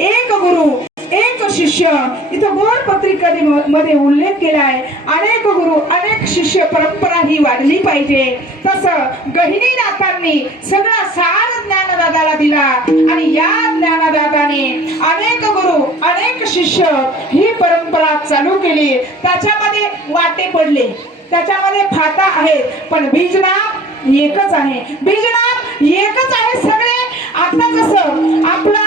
एक गुरु एक शिष्य इथं गोड पत्रिकेमध्ये उल्लेख केलाय. अनेक गुरु अनेक शिष्य परंपरा ही वाढली पाहिजे. तसं गहिनीनाथांनी सगळा सार ज्ञानदादाला दिला आणि या ज्ञानदादाने अनेक गुरु अनेक शिष्य ही परंपरा चालू केली. त्याच्यामध्ये वाटे पडले, त्याच्यामध्ये फाटा आहेत, पण बीजनाथ एकच आहे. बीजनाथ एकच आहे सगळे. आता जसं आपला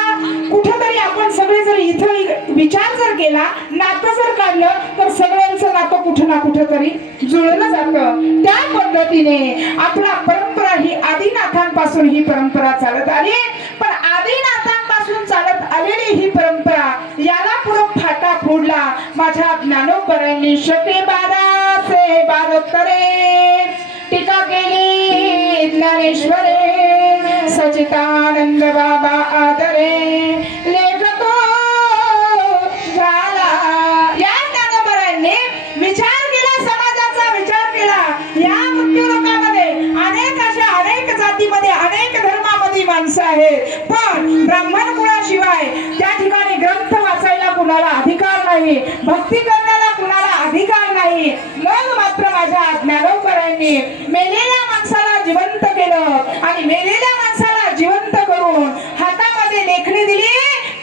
कुठेतरी आपण सगळे जर इथं विचार जर केला, नातं जर काढलं तर सगळ्यांचं नातं कुठं ना कुठं तरी जुळलं जातं. त्या पद्धतीने आपला परंपरा ही आदिनाथांपासून ही परंपरा चालत आली. पण आदिनाथांपासून चालत आलेली ही परंपरा याला पुढे फाटा फोडला माझ्या ज्ञानोबरांनी. शके बाराचे बारोत्तरे टीका केली ज्ञानेश्वरे. सचितानंद बाबा आदरे लेखतो झाला. या ज्ञानोबरांनी विचार केला, समाजाचा विचार केला. या मृत्यूलोकामध्ये अनेक अशा अनेक जातीमध्ये अनेक धर्मामध्ये माणसं आहेत, पण ब्राह्मण कुळाशिवाय त्या ठिकाणी ग्रंथ वाचायला कुणाला अधिकार नाही, भक्ती करण्याला कुणाला अधिकार नाही. मग मात्र माझ्या ज्ञानोबरांनी मेलेल्या माणसाला जिवंत केलं आणि मेलेल्या माणसाला जिवंत करून हातामध्ये लेखणी दिली.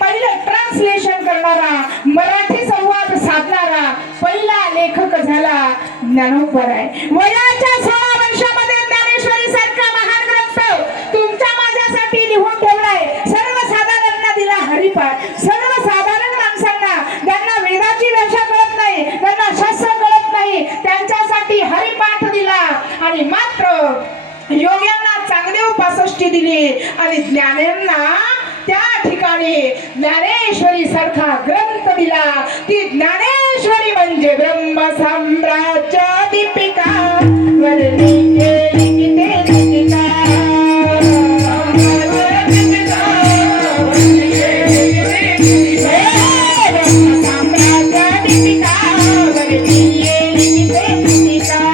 पहिलं ट्रान्सलेशन करणारा, मराठी संवाद साधणारा पहिला लेखक झाला ज्ञानोबराय. वयाच्या 16 वर्षामध्ये ज्ञानेश्वरी सारखा महान ग्रंथ तुमच्या माझ्यासाठी लिहून ठेवलाय. सर्वसाधारणना दिला हरिपाठ. सर्वसाधारण माणसांना, ज्यांना वेदाची भाषा कळत नाही, त्यांना शास्त्र कळत नाही, त्यांच्यासाठी हरिपाठ दिला. आणि मात्र योग्यांना चांगदेव 65 दिली आणि ज्ञानेंना त्या ठिकाणी ज्ञानेश्वरी सारखा ग्रंथ दिला. ती ज्ञानेश्वरी म्हणजे ब्रह्मसाम्राज्य दीपिका वर्णिये लिखिते लिखिता. ब्रह्मसाम्राज्य दीपिका वर्णिये लिखिते लिखिता.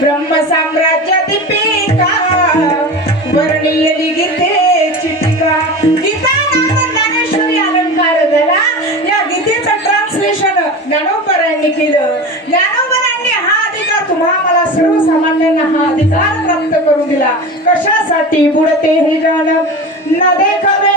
ब्रह्मसाम्राज्य दीपिका वर्णिये लिखिते चिटिका. गीता नाम ज्ञानेश्वरी अलंकार झाला. या गीतेचं ट्रान्सलेशन ज्ञानोबरांनी केलं. ज्ञानोबरांनी हा अधिकार तुम्हा मला सर्वसामान्यांना हा अधिकार प्राप्त करून दिला. कशासाठी? बुडते हे जन न देखावे